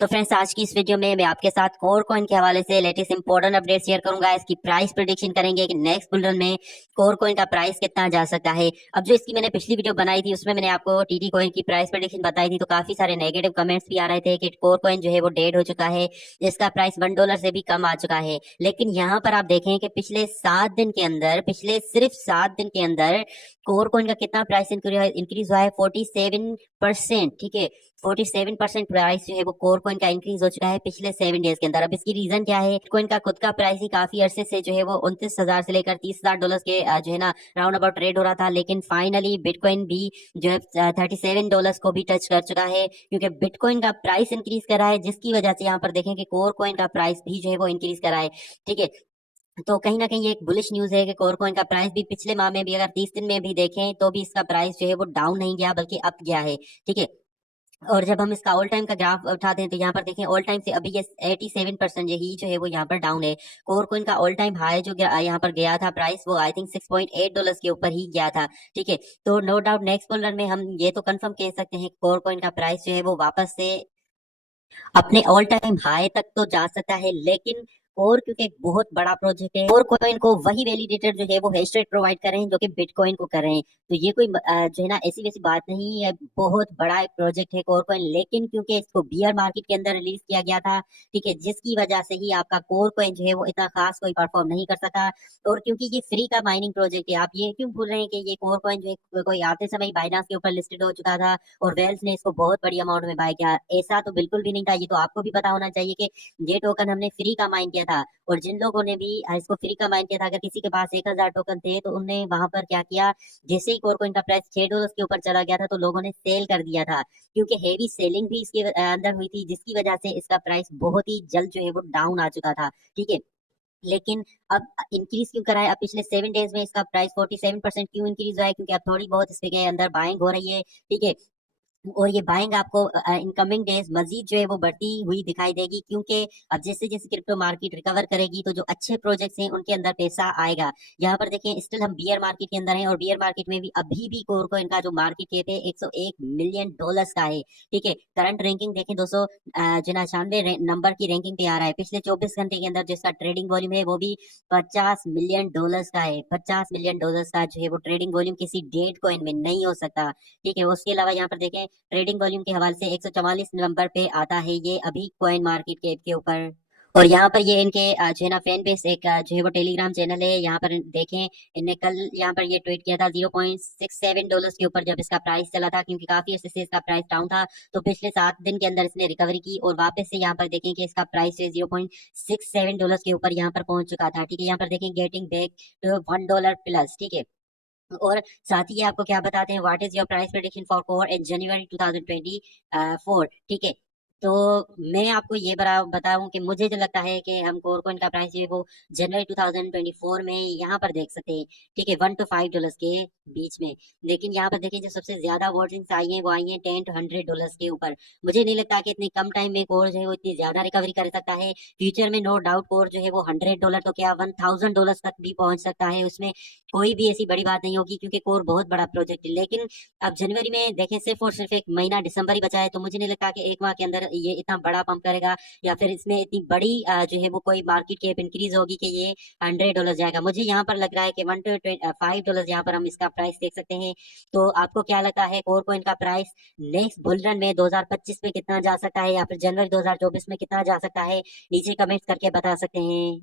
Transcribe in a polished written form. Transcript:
तो फ्रेंड्स, आज की इस वीडियो में मैं आपके साथ कोर कॉइन के हवाले से लेटेस्ट इंपॉर्टेंट अपडेट शेयर करूंगा। इसकी प्राइस प्रेडिक्शन करेंगे कि नेक्स्ट बुल रन में कोर कॉइन का प्राइस कितना जा सकता है। अब जो इसकी मैंने पिछली वीडियो बनाई थी उसमें मैंने आपको टीटी कॉइन की प्राइस प्रेडिक्शन बताई थी, तो काफी सारे नेगेटिव कमेंट्स भी आ रहे थे कि कोर कॉइन जो है वो डेड हो चुका है, जिसका प्राइस $1 से भी कम आ चुका है। लेकिन यहाँ पर आप देखें कि पिछले 7 दिन के अंदर, पिछले सिर्फ 7 दिन के अंदर कोर कॉइन का कितना प्राइस इंक्रीज हुआ है, 47%। ठीक है, 47% प्राइस जो है वो कोर कॉइन का इंक्रीज हो चुका है पिछले 7 डेज के अंदर। अब इसकी रीजन क्या है? बिटकॉइन का खुद का प्राइस ही काफी अरसे से जो है वो 29,000 से लेकर $30,000 के जो है ना राउंड अबाउट ट्रेड हो रहा था, लेकिन फाइनली बिटकॉइन भी जो है $37 को भी टच कर चुका है, क्योंकि बिटकॉइन का प्राइस इंक्रीज कर रहा है, जिसकी वजह से यहाँ पर देखें कि कोर कॉइन का प्राइस भी जो है वो इंक्रीज कर रहा है। ठीक है, तो कहीं ना कहीं ये एक बुलिश न्यूज है कि कोर कॉइन का प्राइस भी पिछले माह में भी, अगर 30 दिन में भी देखें तो भी इसका प्राइस जो है वो डाउन नहीं गया बल्कि अप गया है। ठीक है, और जब हम इसका ऑल टाइम का ग्राफ उठाते हैं तो यहाँ पर देखें ऑल टाइम से अभी ये 87% यही जो है वो यहाँ पर डाउन है। कोर कॉइन का ऑल टाइम हाई जो यहाँ पर गया था प्राइस, वो आई थिंक $6.8 के ऊपर ही गया था। ठीक है, तो no doubt next bull run में हम ये तो कंफर्म कह सकते हैं कोर कॉइन का प्राइस जो है वो वापस से अपने ऑल टाइम हाई तक तो जा सकता है। लेकिन और क्योंकि एक बहुत बड़ा प्रोजेक्ट है, और कॉइन को वही वैलिडेटर जो है वो हैश रेट प्रोवाइड कर रहे हैं जो कि बिटकॉइन को कर रहे हैं, तो ये कोई जो है ना ऐसी वैसी बात नहीं है। बहुत बड़ा एक प्रोजेक्ट है कोर कॉइन, लेकिन क्योंकि इसको बियर मार्केट के अंदर रिलीज किया गया था, ठीक है, जिसकी वजह से ही आपका कोर कॉइन जो है वो इतना खास कोई परफॉर्म नहीं कर सका। और क्योंकि ये फ्री का माइनिंग प्रोजेक्ट है, आप ये क्यों भूल रहे हैं कि ये कोर कॉइन जो है कोई आते समय बाइनांस के ऊपर लिस्टेड हो चुका था और वेल्स ने इसको बहुत बड़ी अमाउंट में बाय किया? ऐसा तो बिल्कुल भी नहीं था। ये तो आपको भी पता होना चाहिए कि ये टोकन हमने फ्री का माइन किया था, और जिन लोगों ने भी इसको फ्री का माइन किया था, अगर किसी के पास 1,000 टोकन थे तो उनने वहां पर क्या किया, जैसे ही कोर कॉइन का प्राइस $6 के ऊपर चला गया था तो लोगों ने सेल कर दिया था, क्योंकि हेवी सेलिंग भी इसके अंदर हुई थी, जिसकी वजह से इसका प्राइस बहुत ही जल्द जो है वो डाउन आ चुका था। ठीक है, लेकिन अब इंक्रीज क्यों करा है? अब पिछले 7 डेज में इसका प्राइस 47% क्यों इंक्रीज हुआ है? क्योंकि अब थोड़ी बहुत इसके अंदर बाइंग हो रही है। ठीक है, और ये बाइंग आपको इन कमिंग डेज मजीद जो है वो बढ़ती हुई दिखाई देगी, क्योंकि अब जैसे जैसे क्रिप्टो मार्केट रिकवर करेगी तो जो अच्छे प्रोजेक्ट्स हैं उनके अंदर पैसा आएगा। यहाँ पर देखें, स्टिल हम बियर मार्केट के अंदर हैं, और बियर मार्केट में भी अभी भी कोर कॉइन का जो मार्केट कैप है $101 मिलियन का है। ठीक है, करंट रैंकिंग देखें 296 नंबर की रैंकिंग पे आ रहा है। पिछले 24 घंटे के अंदर जिसका ट्रेडिंग वॉल्यूम है वो भी $50 मिलियन का है। $50 मिलियन का जो है वो ट्रेडिंग वॉल्यूम किसी डेट कॉइन में नहीं हो सकता। ठीक है, उसके अलावा यहाँ पर देखें ट्रेडिंग वॉल्यूम के हवाले से 144 नंबर पे आता है ये अभी कॉइन मार्केट कैप के ऊपर। और यहाँ पर ये इनके जो है ना फैन बेस एक जो है वो टेलीग्राम चैनल है। यहाँ पर देखें, इनने कल यहाँ पर ये ट्वीट किया था $0.67 के ऊपर जब इसका प्राइस चला था, क्योंकि काफी अर्से से इसका प्राइस डाउन था। तो पिछले 7 दिन के अंदर इसने रिकवरी की और वापस से यहाँ पर देखें कि इसका प्राइस $0.67 के ऊपर यहाँ पर पहुंच चुका था। ठीक है, यहाँ पर देखें गेटिंग बैक टू $1 प्लस। ठीक है, और साथ ही ये आपको क्या बताते हैं, what is your price prediction for core in January 2024। ठीक है, तो मैं आपको ये बताऊं कि मुझे जो लगता है कि हम कोर कॉइन का प्राइस जो है वो जनवरी 2024 में यहाँ पर देख सकते हैं। ठीक है, $1 to $5 के बीच में। लेकिन यहाँ पर देखें, जो सबसे ज्यादा वॉटिंग्स आई हैं वो आई हैं $10 to $100 के ऊपर। मुझे नहीं लगता कि इतनी कम टाइम में कोर जो है वो इतनी ज्यादा रिकवरी कर सकता है। फ्यूचर में नो डाउट कोर जो है वो $100 तो क्या $1,000 तक भी पहुंच सकता है, उसमें कोई भी ऐसी बड़ी बात नहीं होगी, क्योंकि कोर बहुत बड़ा प्रोजेक्ट है। लेकिन अब जनवरी में देखें, सिर्फ और सिर्फ एक महीना दिसंबर ही बचा है, तो मुझे नहीं लगता कि एक माह के अंदर ये इतना बड़ा पंप करेगा, या फिर इसमें इतनी बड़ी जो है वो कोई मार्केट कैप इंक्रीज होगी कि ये $100 जाएगा। मुझे यहाँ पर लग रहा है कि $1 to $5 यहाँ पर हम इसका प्राइस देख सकते हैं। तो आपको क्या लगता है कोर कॉइन का प्राइस नेक्स्ट बुल रन में 2025 में कितना जा सकता है, या फिर जनवरी 2024 में कितना जा सकता है? नीचे कमेंट करके बता सकते हैं।